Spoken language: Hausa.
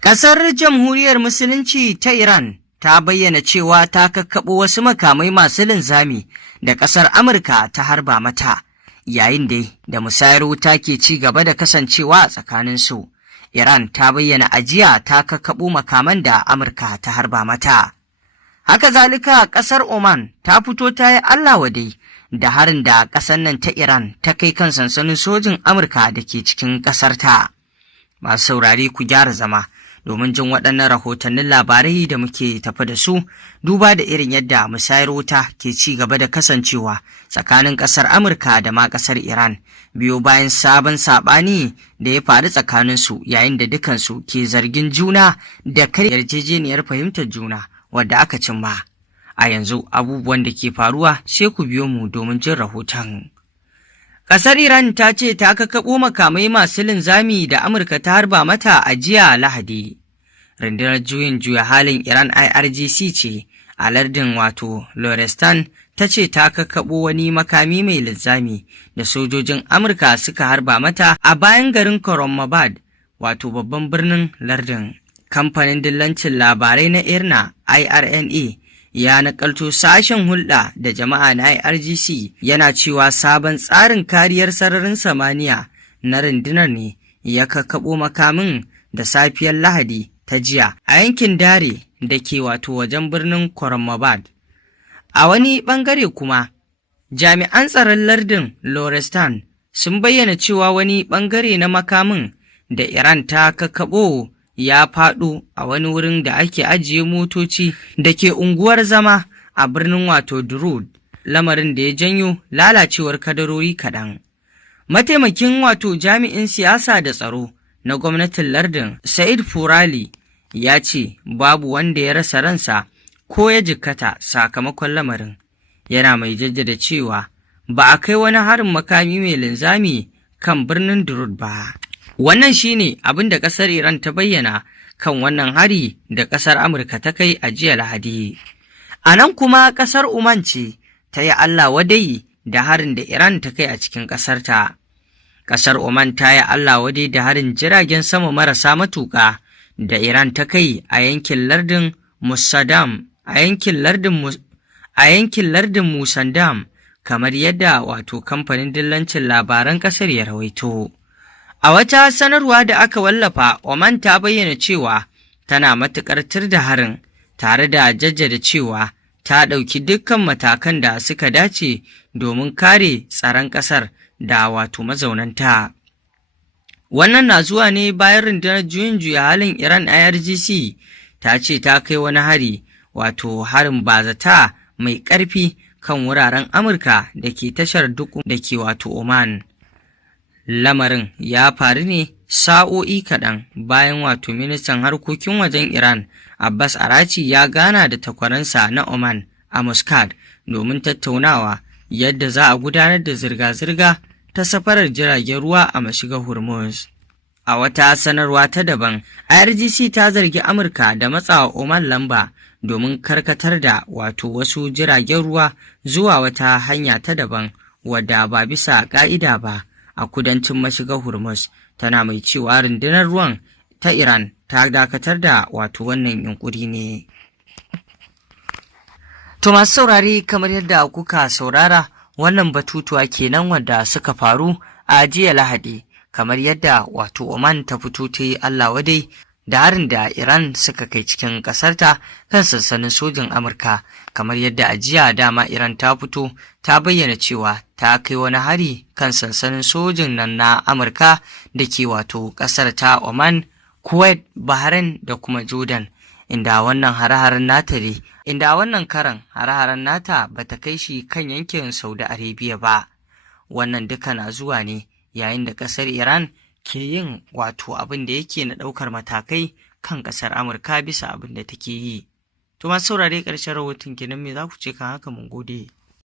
Ƙasar Jamhuriyar Musulunci ta Iran ta bayyana cewa ta kakkaɓo wasu makamai masu linzami da ƙasar Amurka ta harba mata, yayin da musayar wuta ke ci gaba da kasancewa a tsakaninsu. Iran ta bayyana ajiya ta kakkaɓo makaman da Amurka ta harba mata. Haka zalika ƙasar Oman ta fito ta yi Allah wadai da harin da ƙasar nan ta Iran ta kai kan sansanin sojin Amurka da ke cikin ƙasarta. Masu saurare ku gyara zama domin jin waɗannan rahotannin labarai da muke tafi da su, duba da irin yadda musayar wuta ke ci gaba da kasancewa tsakanin ƙasar Amurka da ma ƙasar Iran, biyo bayan sabon saɓani da ya faru tsakaninsu, yayin da dukansu ke zargin juna da karya yarjejeniyar fahimtar juna wadda aka cimma. A yanzu abubuwan da ke faruwa sai ku biyo mu domin jin rahoton. Ƙasar Iran ta ce ta kakkaɓo makamai masu linzami da Amurka ta harba mata a jiya Lahadi. Rundunar juyin juya halin Iran IRGC ce a lardin Lorestan ta ce ta kakkaɓo wani makami mai linzami da sojojin Amurka suka harba mata a bayan garin Khorramabad, babban birnin lardin. Kamfanin dillancin labarai na IRNA IRNA ya nakalto sashen hulɗa da jama'a na IRGC yana cewa sabon tsarin kariyar sararin samaniya na rundunar ne ya kakkaɓo makamin da safiyar Lahadi ta jiya a yankin Dare da ke wajen birnin Khorramabad. A wani ɓangare kuma, jami'an tsaron lardin Lorestan sun bayyana cewa wani ɓangare na makamin da Iran ta kakkaɓo ya faɗo a wani wurin da ake ajiye motoci da ke unguwar zama a birnin Durud, lamarin da ya janyo lalacewar kadarori kaɗan. Mataimakin jami'in siyasa da tsaro na gwamnatin lardin Said Furali ya ce babu wanda ya rasa ransa ko ya jikkata sakamakon lamarin, yana mai jaddada cewa ba a kai wani harin makami mai linzami kan birnin Durud ba. Wannan shine abin da ƙasar Iran ta bayyana kan wannan hari da ƙasar Amurka ta kai a jiya Lahadi. A nan kuma ƙasar Oman ce ta yi Allah wadai da harin da Iran ta kai a cikin ƙasarta. Ƙasar Oman ta yi Allah wadai da harin jiragen sama marasa matuƙa da Iran ta kai a yankin lardin Musaddam, a yankin lardin Musandam, kamar yadda kamfanin dillancin labaran ƙasar ya rawaito. A wata sanarwa da aka wallafa, Oman ta bayyana cewa tana matuƙar tir da harin, tare da jaddada cewa ta ɗauki dukkan matakan da suka dace domin kare tsaron ƙasar da mazaunanta. Wannan na zuwa ne bayan rundunar juyin juya halin Iran IRGC ta ce ta kai wani hari, harin bazata mai ƙarfi kan wuraren Amurka da ke tashar Duqm da ke Oman. Lamarin ya faru ne sa'o'i kaɗan bayan ministan harkokin wajen Iran Abbas Arachi ya gana da takwaransa na Oman a Muscat domin tattaunawa yadda za a gudanar da zirga-zirga ta safarar jiragen ruwa a mashigar Hormuz. A wata sanarwa ta daban, IRGC ta zargi Amurka da matsawa Oman lamba domin karkatar da wasu jiragen ruwa zuwa wata hanya ta daban wadda ba bisa ƙa'ida ba a kudancin mashigar Hormuz, tana mai cewa rundunar ruwan ta Iran ta dakatar da wannan yunkuri ne. To masu saurare, kamar yadda kuka saurara, wannan batutuwa kenan wanda suka faru a jiya Lahadi, kamar yadda Oman ta fito ta yi Allah wadai da harin da Iran suka kai cikin ƙasarta kan sansanin sojin Amurka, kamar yadda a jiya dama Iran ta fito ta bayyana cewa ta kai wani hari kan sansanin sojin nan na Amurka da ke ƙasar ta Oman, Kuwait, Bahrain da kuma Jordan, inda wannan karan hare-haren nata ba ta kai shi kan yankin Saudi Arabia ba. Wannan duka na zuwa ne yayin da ƙasar Iran ke yin abin da yake na ɗaukar matakai kan ƙasar Amurka bisa abin da take yi. To masu saurare, ƙarshen rahoton kenan, me za ku ce kan haka? Mun gode.